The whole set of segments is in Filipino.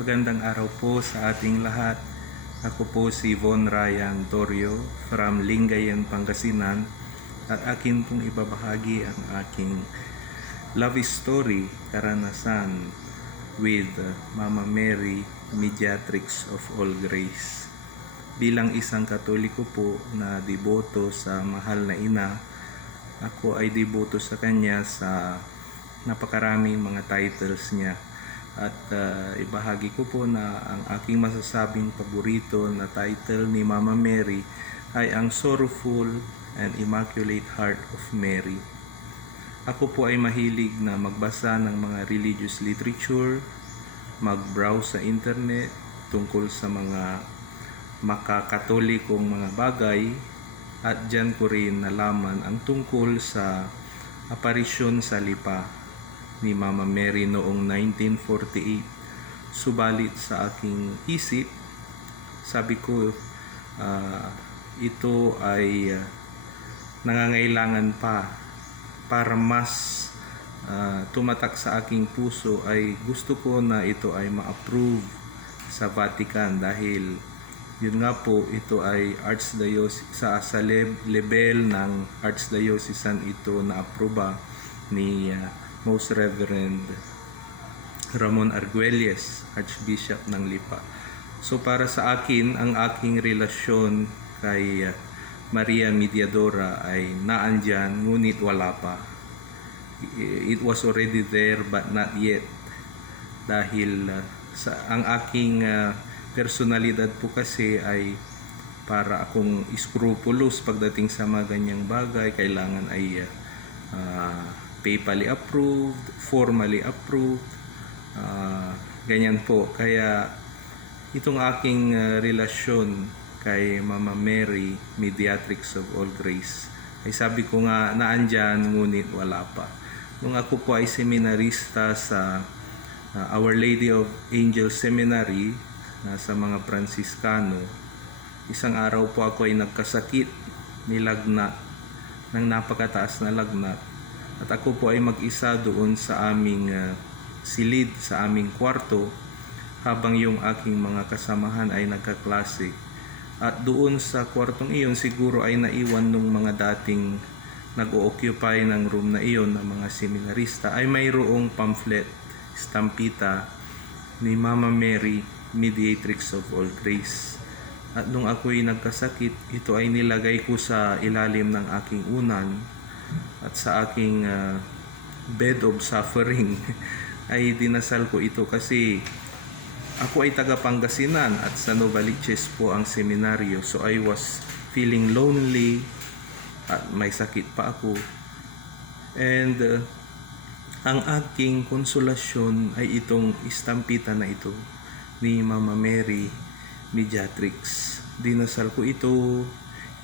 Magandang araw po sa ating lahat. Ako po si Von Ryan Torio from Lingayen, Pangasinan, at akin pong ibabahagi ang aking love story, karanasan with Mama Mary, Mediatrix of All Grace. Bilang isang Katoliko po na deboto sa mahal na ina, ako ay deboto sa kanya sa napakaraming mga titles niya. At ibahagi ko po na ang aking masasabing paborito na title ni Mama Mary ay ang Sorrowful and Immaculate Heart of Mary. Ako po ay mahilig na magbasa ng mga religious literature, mag-browse sa internet tungkol sa mga makakatolikong mga bagay, at dyan ko rin nalaman ang tungkol sa aparisyon sa lipa ni Mama Mary noong 1948. Subalit sa aking isip, sabi ko, ito ay nangangailangan pa para mas tumatak sa aking puso. Ay gusto ko na ito ay ma-approve sa Vatican, dahil yun nga po, ito ay sa level ng Archdiocesan ito na aproba ni Most Reverend Ramon Arguelles, Archbishop ng Lipa. So para sa akin, ang aking relasyon kay Maria Mediadora ay naandyan, ngunit wala pa. It was already there but not yet. Dahil ang aking personalidad po kasi ay para akong scrupulous pagdating sa mga ganyang bagay. Kailangan ay papally approved, formally approved, ganyan po. Kaya itong aking relasyon kay Mama Mary, Mediatrix of All Grace, ay sabi ko nga, naandyan ngunit wala pa. Nung ako po ay seminarista sa Our Lady of Angels Seminary sa mga Franciscano, isang araw po ako ay nagkasakit, nilagnat ng napakataas na lagnat. At ako po ay mag-isa doon sa aming silid, sa aming kwarto, habang yung aking mga kasamahan ay nagkaklase. At doon sa kwartong iyon, siguro ay naiwan nung mga dating nag-o-occupy ng room na iyon ng mga seminarista, ay mayroong pamphlet, stampita ni Mama Mary, Mediatrix of All Grace. At nung ako'y nagkasakit, ito ay nilagay ko sa ilalim ng aking unan, at sa aking bed of suffering ay dinasal ko ito, kasi ako ay taga Pangasinan at sa Novaliches po ang seminaryo. So I was feeling lonely at may sakit pa ako. And ang aking konsolasyon ay itong istampita na ito ni Mama Mary, Mediatrix. Dinasal ko ito.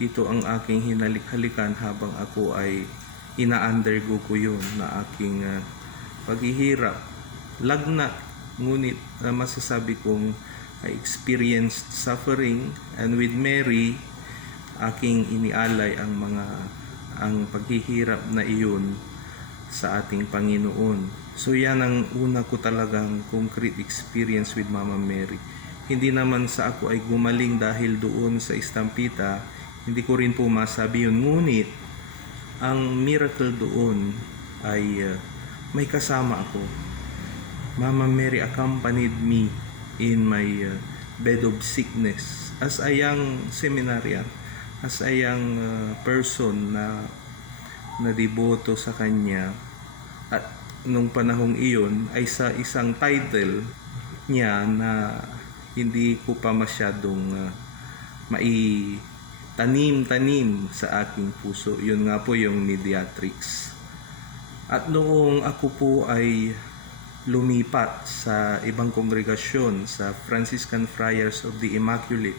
Ito ang aking hinalik-halikan habang ako ay ina-undergo ko yun na aking paghihirap, lagnat, ngunit masasabi kong I experienced suffering. And with Mary, aking inialay ang paghihirap na iyon sa ating Panginoon. So yan ang una ko talagang concrete experience with Mama Mary. Hindi naman sa ako ay gumaling dahil doon sa istampita, hindi ko rin po masabi yun. Ngunit ang miracle doon ay may kasama ako. Mama Mary accompanied me in my bed of sickness as a young seminarian, as a young person na deboto sa kanya. At nung panahong iyon ay sa isang title niya na hindi ko pa masyadong tanim sa aking puso. Yun nga po yung Mediatrix. At noong ako po ay lumipat sa ibang kongregasyon, sa Franciscan Friars of the Immaculate,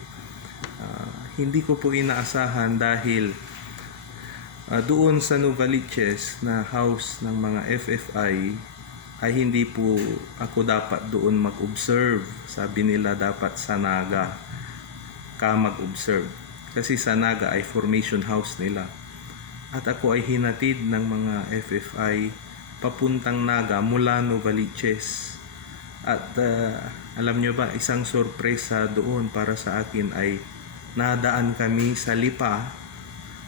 hindi ko po inaasahan, dahil doon sa Novaliches na house ng mga FFI ay hindi po ako dapat doon mag-observe. Sabi nila dapat sa Naga ka mag-observe, kasi sa Naga ay formation house nila. At ako ay hinatid ng mga FFI papuntang Naga mula Novaliches. At alam nyo ba, isang sorpresa doon para sa akin ay nadaan kami sa Lipa,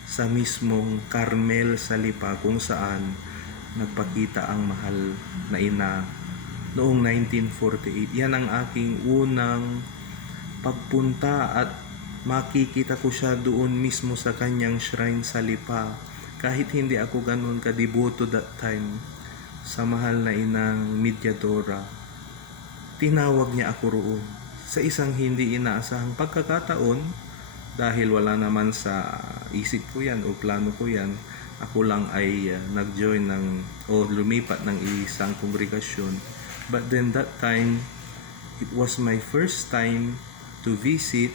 sa mismong Carmel sa Lipa, kung saan nagpakita ang mahal na ina noong 1948. Yan ang aking unang pagpunta at makikita ko siya doon mismo sa kanyang shrine sa Lipa. Kahit hindi ako ganun kadiboto that time sa mahal na inang Mediadora, tinawag niya ako roon sa isang hindi inaasahang pagkakataon. Dahil wala naman sa isip ko yan o plano ko yan, ako lang ay nag-join o lumipat ng isang kongregasyon. But then that time, it was my first time to visit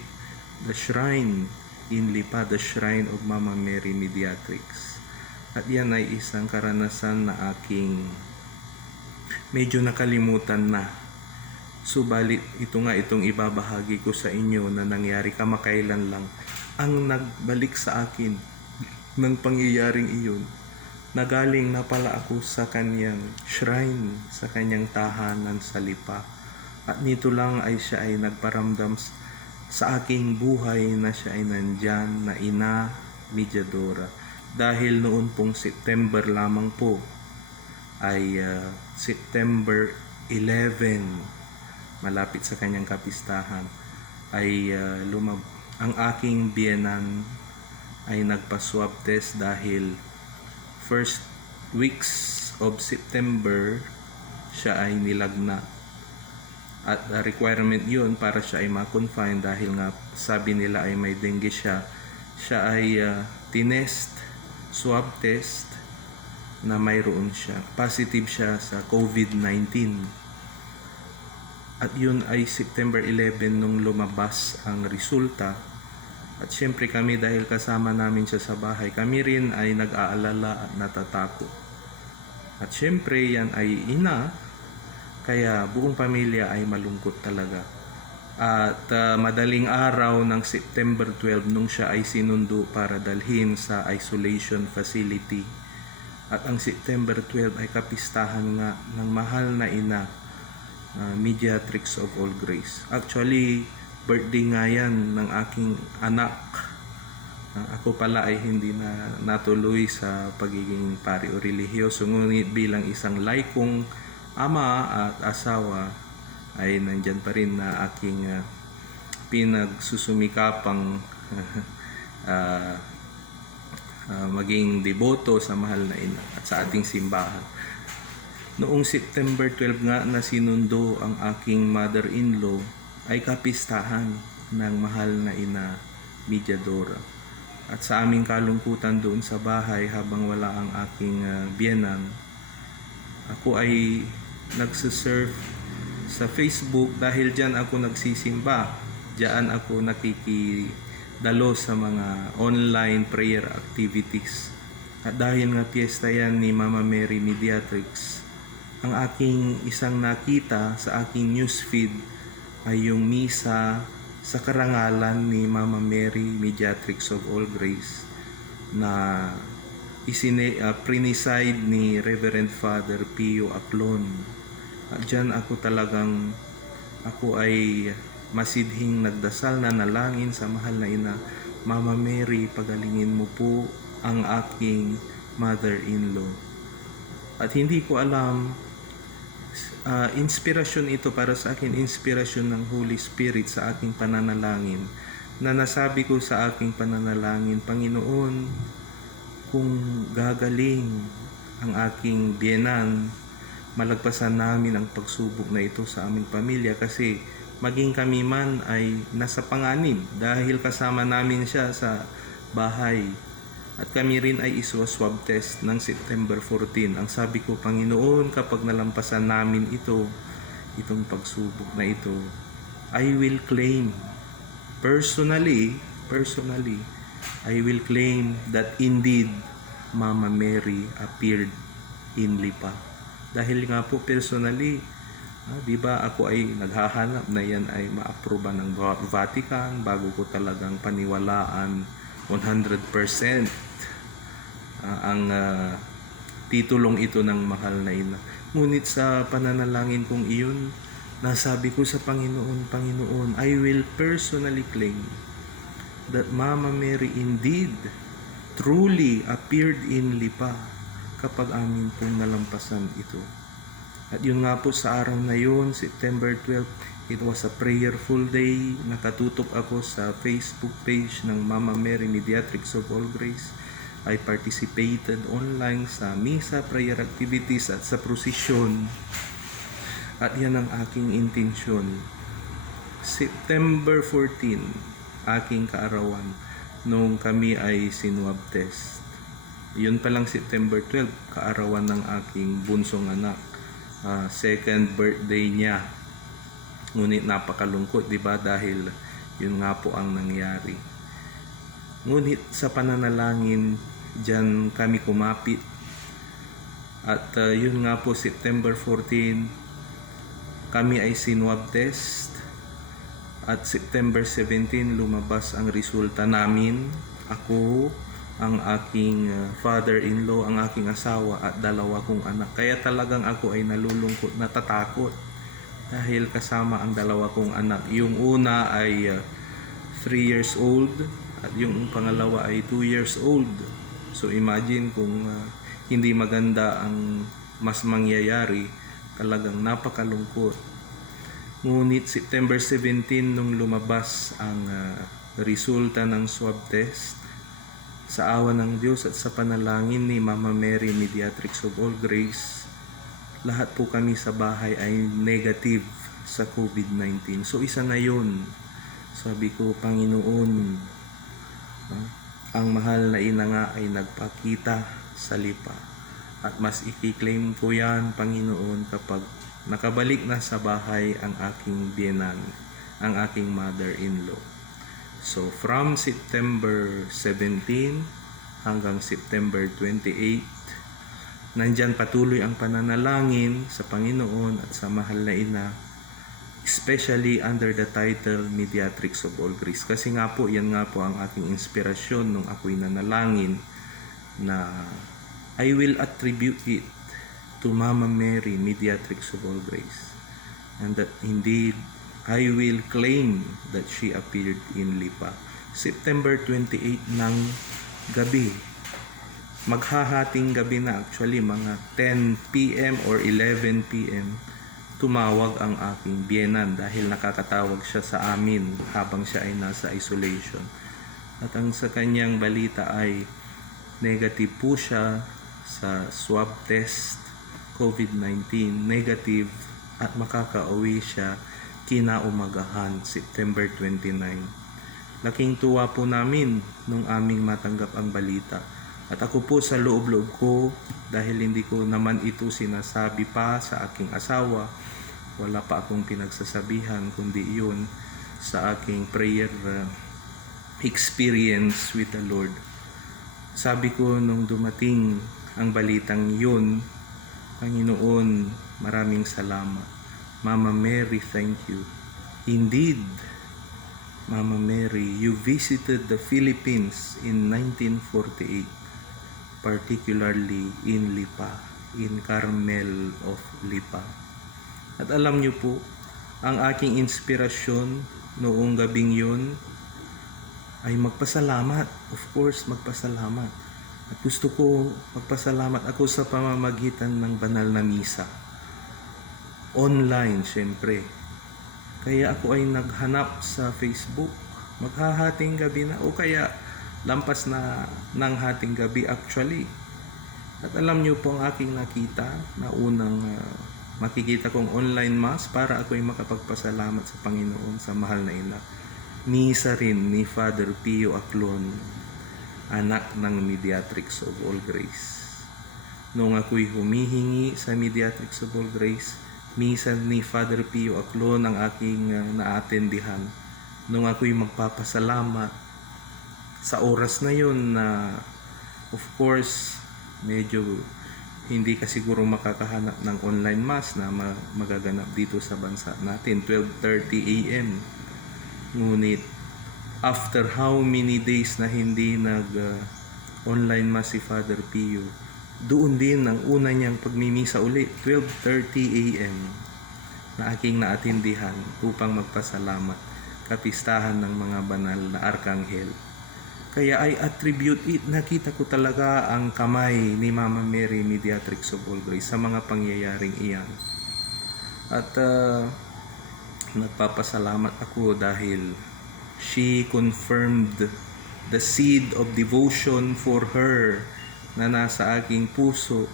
the shrine in Lipa, the shrine of Mama Mary Mediatrix. At yan ay isang karanasan na aking medyo nakalimutan na. Subalit ito nga itong ibabahagi ko sa inyo na nangyari kamakailan lang. Ang nagbalik sa akin ng pangyayaring iyon, nagaling na pala ako sa kanyang shrine, sa kanyang tahanan sa Lipa. At nito lang ay siya ay nagparamdam sa aking buhay na siya ay nandyan na ina Mediadora. Dahil noon pong September lamang po ay September 11, malapit sa kanyang kapistahan, ay ang aking biyenan ay nagpa-swab test dahil first weeks of September siya ay nilagna. At requirement yun para siya ay ma-confine dahil nga sabi nila ay may dengue siya. Siya ay tinest, swab test na mayroon siya. Positive siya sa COVID-19. At yun ay September 11 nung lumabas ang resulta. At syempre kami, dahil kasama namin siya sa bahay, kami rin ay nag-aalala at natatakot. At syempre yan ay ina, kaya buong pamilya ay malungkot talaga. At madaling araw ng September 12 nung siya ay sinundo para dalhin sa isolation facility. At ang September 12 ay kapistahan nga ng mahal na ina, Mediatrix of All Grace. Actually, birthday nga yan ng aking anak. Ako pala ay hindi na natuloy sa pagiging pari o relihiyoso, ngunit bilang isang laikong ama at asawa ay nandyan pa rin na aking pinagsusumikapang maging deboto sa mahal na ina at sa ating simbahan. Noong September 12 nga na sinundo ang aking mother-in-law ay kapistahan ng mahal na ina Mediadora. At sa aming kalungkutan doon sa bahay habang wala ang aking biyenan, ako ay nagsisurf sa Facebook dahil dyan ako nagsisimba. Diyan ako nakikidalo sa mga online prayer activities. At dahil nga piyesta yan ni Mama Mary Mediatrix, ang aking isang nakita sa aking newsfeed ay yung misa sa karangalan ni Mama Mary Mediatrix of All Grace na preniside ni Reverend Father Pio Aclon. At dyan ako ay masidhing nagdasal na nalangin sa mahal na ina, Mama Mary, pagalingin mo po ang aking mother-in-law. At hindi ko alam, inspirasyon ito para sa akin, inspirasyon ng Holy Spirit sa aking pananalangin, na nasabi ko sa aking pananalangin, Panginoon, kung gagaling ang aking biyenan, malagpasan namin ang pagsubok na ito sa aming pamilya, kasi maging kami man ay nasa panganib dahil kasama namin siya sa bahay. At kami rin ay iswa-swab test ng September 14. Ang sabi ko, Panginoon, kapag nalampasan namin itong pagsubok na ito, I will claim, personally, I will claim that indeed, Mama Mary appeared in Lipa. Dahil nga po personally, di ba ako ay naghahanap na yan ay ma-aproba ng Vatican bago ko talagang paniwalaan 100% ang titulong ito ng mahal na ina. Ngunit sa pananalangin kong iyon, Nasabi ko sa Panginoon, Panginoon, I will personally claim that Mama Mary indeed truly appeared in Lipa kapag amin pong nalampasan ito. At yun nga po sa araw na yun, September 12, it was a prayerful day. Nakatutok ako sa Facebook page ng Mama Mary Mediatrix of All Grace. I participated online sa misa, prayer activities at sa prosesyon. At yan ang aking intensyon. September 14, aking kaarawan, nung kami ay sinwab test. Yun pa lang September 12, kaarawan ng aking bunsong anak. Second birthday niya. Ngunit napakalungkot, di ba? Dahil yun nga po ang nangyari. Ngunit sa pananalangin, diyan kami kumapit. At yun nga po, September 14, kami ay sinwab test. At September 17, lumabas ang resulta namin. Ako, ang aking father-in-law, ang aking asawa at dalawa kong anak. Kaya talagang ako ay nalulungkot, natatakot dahil kasama ang dalawa kong anak. Yung una ay 3 years old at yung pangalawa ay 2 years old. So imagine kung hindi maganda ang mas mangyayari, talagang napakalungkot. Ngunit September 17 nung lumabas ang resulta ng swab test, sa awa ng Diyos at sa panalangin ni Mama Mary Mediatrix of All Grace, lahat po kami sa bahay ay negative sa COVID-19. So isa na yun. Sabi ko, Panginoon, ang mahal na ina nga ay nagpakita sa Lipa. At mas i-claim ko yan, Panginoon, kapag nakabalik na sa bahay ang aking biyenan, ang aking mother-in-law. So from September 17 hanggang September 28, nandyan patuloy ang pananalangin sa Panginoon at sa mahal na ina, especially under the title Mediatrix of All Grace. Kasi nga po, yan nga po ang aking inspirasyon nung ako'y nanalangin, na I will attribute it to Mama Mary Mediatrix of All Grace, and that indeed I will claim that she appeared in Lipa. September 28 ng gabi, maghahating gabi na, actually mga 10 p.m. or 11 p.m. tumawag ang aking biyenan dahil nakakatawag siya sa amin habang siya ay nasa isolation. At ang sa kanyang balita ay negative po siya sa swab test, COVID-19, negative, at makakauwi siya kinaumagahan, September 29. Laking tuwa po namin nung aming matanggap ang balita. At ako po sa loob-loob ko, dahil hindi ko naman ito sinasabi pa sa aking asawa, wala pa akong pinagsasabihan, kundi iyon sa aking prayer experience with the Lord. Sabi ko nung dumating ang balitang yun, Panginoon, maraming salamat. Mama Mary, thank you. Indeed, Mama Mary, you visited the Philippines in 1948, particularly in Lipa, in Carmel of Lipa. At alam niyo po, ang aking inspirasyon noong gabing yun ay magpasalamat. Of course, magpasalamat. At gusto ko magpasalamat ako sa pamamagitan ng banal na misa. Online, syempre. Kaya ako ay naghanap sa Facebook, maghahating gabi na, o kaya lampas na ng hating gabi actually. At alam niyo po ang aking nakita na unang makikita kong online mass para ako ay makapagpasalamat sa Panginoon sa mahal na ina. Misa rin ni Father Pio Aclon, anak ng Mediatrix of All Grace. Noong ako'y humihingi sa Mediatrix of All Grace, misa ni Father Pio Aclon ang aking naatendihan. Noong ako'y magpapasalamat sa oras na yun na of course medyo hindi ka siguro makakahanap ng online mass na magaganap dito sa bansa natin, 12:30 a.m. Ngunit after how many days na hindi online mass si Father Pio, doon din ang una niyang pagmimisa ulit, 12:30 a.m. na aking naatindihan upang magpasalamat kapistahan ng mga banal na arkanghel. Kaya I attribute it, nakita ko talaga ang kamay ni Mama Mary Mediatrix of All Grace sa mga pangyayaring iyan. At nagpapasalamat ako dahil she confirmed the seed of devotion for her na nasa aking puso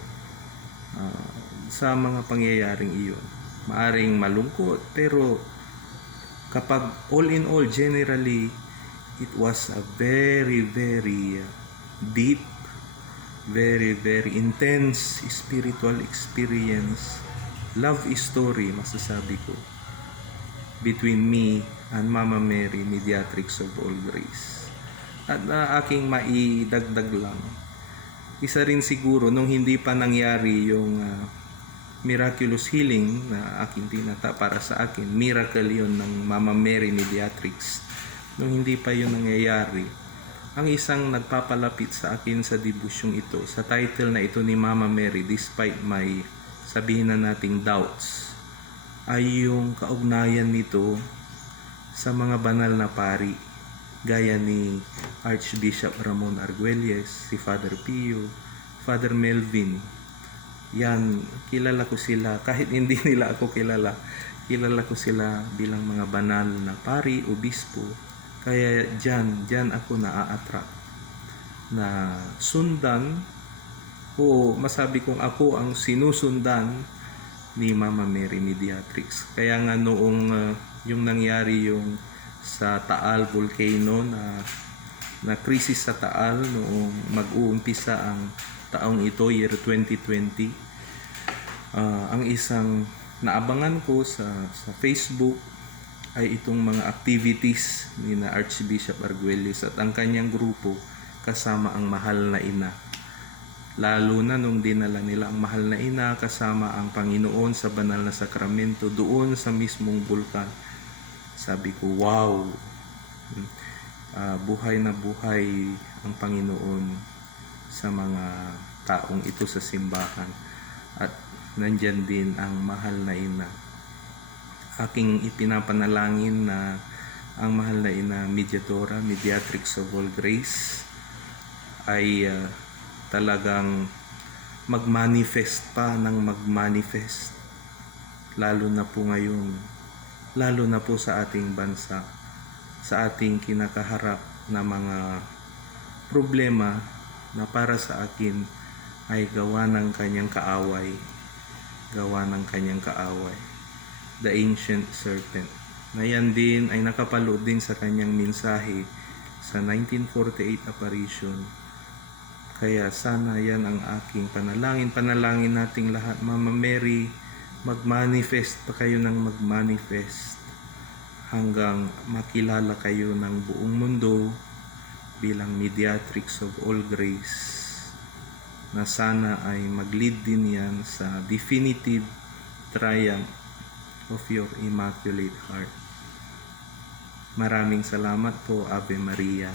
sa mga pangyayaring iyon. Maaring malungkot, pero kapag all in all, generally, it was a very, very deep, very, very intense spiritual experience. Love story, masasabi ko, between me and Mama Mary Mediatrix of All Grace. At aking maidagdag lang, isa rin siguro nung hindi pa nangyari yung miraculous healing na aking tinata para sa akin, miracle yon ng Mama Mary Mediatrix. Nung hindi pa yun nangyayari, ang isang nagpapalapit sa akin sa debusyong ito, sa title na ito ni Mama Mary, despite my, sabihin na nating doubts, ay yung kaugnayan nito sa mga banal na pari, gaya ni Archbishop Ramon Arguelles, si Father Pio, Father Melvin. Yan, kilala ko sila, kahit hindi nila ako kilala ko sila bilang mga banal na pari, obispo. Kaya dyan ako na-attract na sundan, o masabi kong ako ang sinusundan ni Mama Mary Mediatrix. Kaya nga noong yung nangyari yung sa Taal Volcano na krisis sa Taal noong mag-uumpisa ang taong ito, year 2020, ang isang naabangan ko sa Facebook ay itong mga activities ni na Archbishop Arguelles at ang kanyang grupo kasama ang Mahal na Ina. Lalo na nung dinala nila ang Mahal na Ina kasama ang Panginoon sa banal na sakramento doon sa mismong bulkan. Sabi ko, wow! Buhay na buhay ang Panginoon sa mga taong ito sa simbahan. At nandyan din ang Mahal na Ina. Aking ipinapanalangin na ang Mahal na Ina Mediadora, Mediatrix of All Grace, ay talagang mag-manifest pa ng mag-manifest, lalo na po ngayon, lalo na po sa ating bansa, sa ating kinakaharap na mga problema na para sa akin ay gawa ng kanyang kaaway, the ancient serpent, na yan din ay nakapalood din sa kanyang mensahe sa 1948 apparition. Kaya sana yan ang aking panalangin nating lahat. Mama Mary, mag-manifest pa kayo ng mag-manifest hanggang makilala kayo ng buong mundo bilang Mediatrix of All Grace, na sana ay mag-lead din yan sa definitive triumph of your Immaculate Heart. Maraming salamat po, Ave Maria.